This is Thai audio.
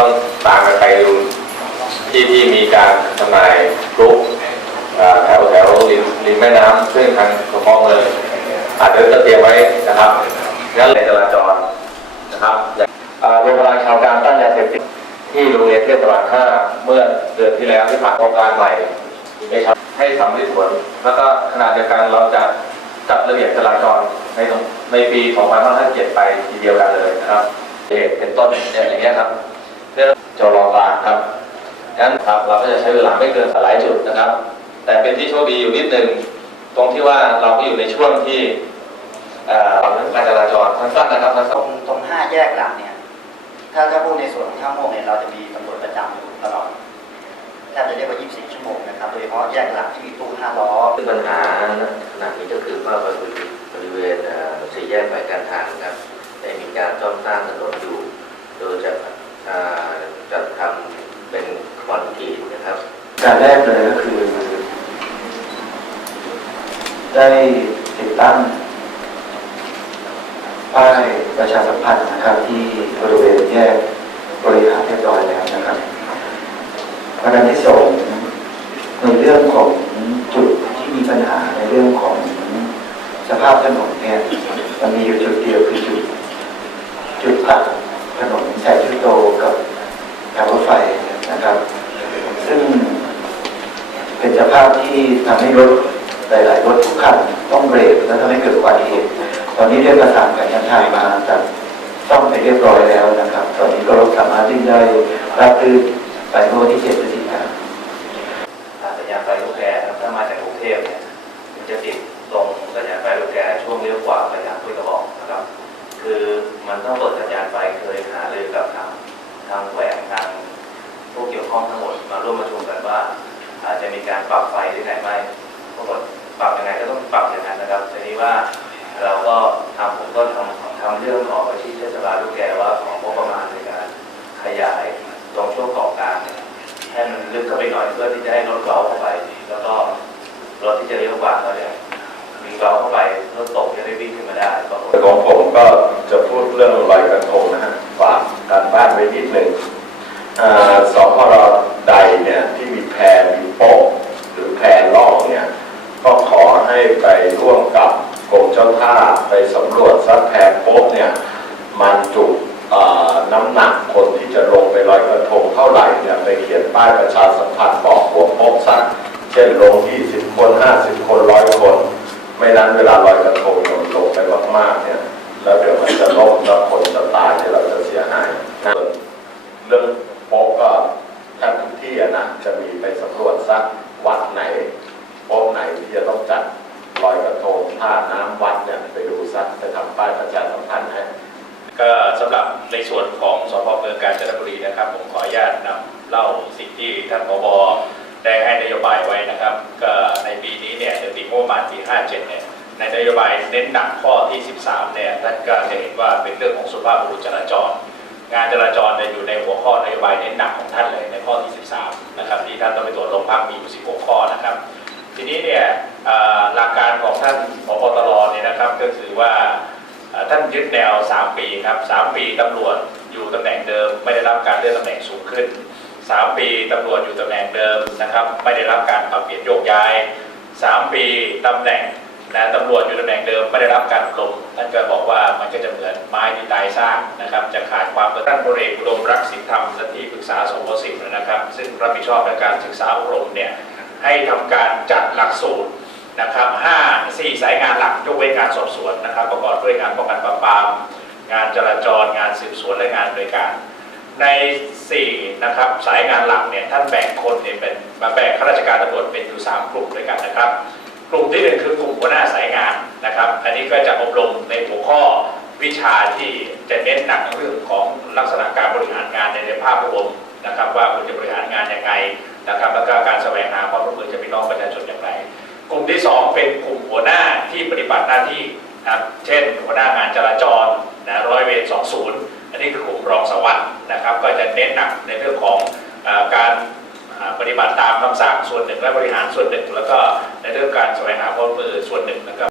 ต้องตามกันไปดูที่ที่มีการจำหน่ายพลุแถวแถวริมริมแม่น้ำซึ่งทางปกครองเลยอาจจะเตรียมไว้นะครับงั้นเลยจราจรนะครับโรงพยาบาลชาวการต้านยาเสพติดที่โรงเรียนเทศบาล5เมื่อเดือนที่แล้วที่ผ่านโครงการใหม่ให้ทำให้สำลิดผลแล้วก็ขณะเดียวกันเราจะจัดระเบียบจราจรในตรงในปี 2557 ไปทีเดียวกันเลยนะครับเหตุเป็นต้นเนี่ยอย่างเงี้ยครับ จรอกลางครับงั้นครับเราก็จะใช้เวลาไม่เกินหลายจุดนะครับ แต่เป็นที่โชคดีอยู่นิดหนึ่งตรงที่ว่าเราก็อยู่ในช่วงที่เอ่อเรื่องการจราจรสั้นๆนะครับสั้นตรงตรงห้าแยกหลักเนี่ย ถ้าถ้าพูดในส่วนของท่าโมงเนี่ยเราจะมีตำรวจประจำอยู่ตลอดแทบจะเรียกว่า 24 ชั่วโมงนะครับ โดยเฉพาะแยกหลักที่มีตู้ห้าล้อซึ่งปัญหาขณะนี้ก็คือว่าบริเวณบริเวณเอ่อสี่แยกไฟการทางครับได้มีการซ่อมสร้างถนนอยู่ โดยจะอ่าจัดทำเป็นคอนกรีตนะครับ การ แรกเลยก็คือ ได้ติดตั้งป้ายประชาสัมพันธ์นะครับ ที่บริเวณแยกบริหารเรียบร้อยแล้วนะครับประการที่สองในเรื่องของจุดที่มีปัญหาในเรื่องของสภาพถนนเนี่ยมันมีอยู่จุดเดียวคือจุดจุดตัดถนนแสงชุดโตกับทางรถไฟนะครับ เป็นสภาพที่ทำให้รถหลาย ๆ รถทุกคันต้องเบรกและทำให้เกิดอุบัติเหตุตอนนี้ได้ประสานกับการทางมาจัดซ่อมไปเรียบร้อยแล้วนะครับ ตอนนี้ก็รถสามารถวิ่งได้ราบรื่นไปเมื่อวันที่7พฤศจิกายนสัญญาณไฟลูกแกครับถ้ามาจากกรุงเทพเนี่ยมันจะติดตรงสัญญาณไฟลูกแกช่วงเลี้ยวขวาไปทางพุทธกระบอกนะครับ คือมันต้องเปิดสัญญาณไฟเคยหาเลยกับ ทีนี้ว่าเราก็ทำผมก็ทำทำเรื่องของไปที่เทศบาลลูกแกว่าของงบประมาณในการขยายตรงช่วงเกาะกลางเนี่ยให้มันลึกเข้าไปหน่อยเพื่อที่จะให้รถเล้าเข้าไป แล้วก็รถที่จะเลี้ยวขวาก็เนี่ยมีเล้าเข้าไปรถตกจะได้วิ่งขึ้นมาได้ของผมก็จะพูดเรื่องลอยกระทงนะฮะฝากการบ้านไว้นิดหนึ่งอ่าสพรใดเนี่ยที่มีแพรมีโป๊ะหรือแพรล่องเนี่ย ก็ขอ ให้ไปร่วมกับกรมเจ้าท่าไปสำรวจซักแพรโป๊ะเนี่ยมันจุน้ำหนักคนที่จะลงไปลอยกระทงเท่าไหร่เนี่ยไปเขียนป้ายประชาสัมพันธ์บอกหัวโป๊ะสักเช่นลง 20 คน 50 คนร้อยคน ไม่นั้นเวลาลอยกระทงโดนลงไปมากๆเนี่ยแล้วเดี๋ยวมันจะล่มแล้วคนจะตายเนี่เราจะเสียหายเรื่องโป๊ะก็ท่านทุกที่นะจะมีไปสำรวจสักวัดไหนโป๊ะไหนที่จะต้องจัดลอยกระ ท่าน้ำวัดเนี่ยไปดูสักไปทำป้ายประชาสัมพันธ์ให้ก็สำหรับในส่วนของสพเมืองกาญจนบุรีนะครับ ผมขออนุญาตนำเล่าสิ่งที่ท่านผบได้ให้นโยบายไว้นะครับ ก็ในปีนี้เนี่ยในปีงบประมาณปี 57 เนี่ยในนโยบายเน้นหนักข้อที่ 13 เนี่ยท่านก็จะเห็นว่าเป็นเรื่องของสุภาพบุรุษจราจร งานจราจรเนี่ยอยู่ในหัวข้อนโยบายเน้นหนักของท่านเลยในข้อที่ 13 นะครับที่ท่านต้องไปตรวจโรงพักมีอยู่ 16 ข้อนะครับ ทีนี้เนี่ยหลักการของท่านผบตรเนี่ยนะครับก็คือว่าท่านยึดแนว 3 ปีครับ 3 ปีตำรวจอยู่ตำแหน่งเดิม ไม่ได้รับการเลื่อนตำแหน่งสูงขึ้น 3 ปีตำรวจอยู่ตำแหน่งเดิมนะครับไม่ได้รับการปรับเปลี่ยนโยกย้าย 3 ปีตำแหน่งนะตำรวจอยู่ตำแหน่งเดิมไม่ได้รับการอบรมท่านก็บอกว่ามันก็จะเหมือนไม้ที่ตายสร้างนะครับจะขาดความเปิดท่านพลเอกอุดมรักษิณธรรมและที่ปรึกษาสพสิบนะครับ ซึ่งรับผิดชอบในการศึกษาอบรมเนี่ย ให้ทำการจัดหลักสูตรนะครับห้าสี่สายงานหลักยกเว้นการสอบสวนนะครับ ประกอบด้วยงานป้องกันปราบปรามงานจราจรงานสืบสวนและงานบริการใน4นะครับสายงานหลักเนี่ยท่านแบ่งคนเนี่ยเป็นมาแบ่งข้าราชการตำรวจเป็นอยู่ 3 กลุ่มด้วยกันนะครับ กลุ่มที่หนึ่งคือกลุ่มหัวหน้าสายงานนะครับ อันนี้ก็จะอบรมในหัวข้อวิชาที่จะเน้นหนักเรื่องของลักษณะการบริหารงานในภาพรวมนะครับ ว่าคุณจะบริหารงานยังไง นะครับแล้วก็การแสวงหาความร่วมมือจากพี่น้องประชาชนอย่างไร กลุ่มที่ 2 เป็นกลุ่มหัวหน้าที่ปฏิบัติหน้าที่นะครับเช่น หัวหน้างานจราจรนะร้อยเวร20อันนี้คือกลุ่มรองสวัสดนะครับ ก็จะเน้นหนักในเรื่องของอการปฏิบัติตามคำสั่งส่วนหนึ่งและบริหารส่วนหนึ่ง แล้วก็ในเรื่องการแสวงหาความร่วมมือส่วนหนึ่งนะครับ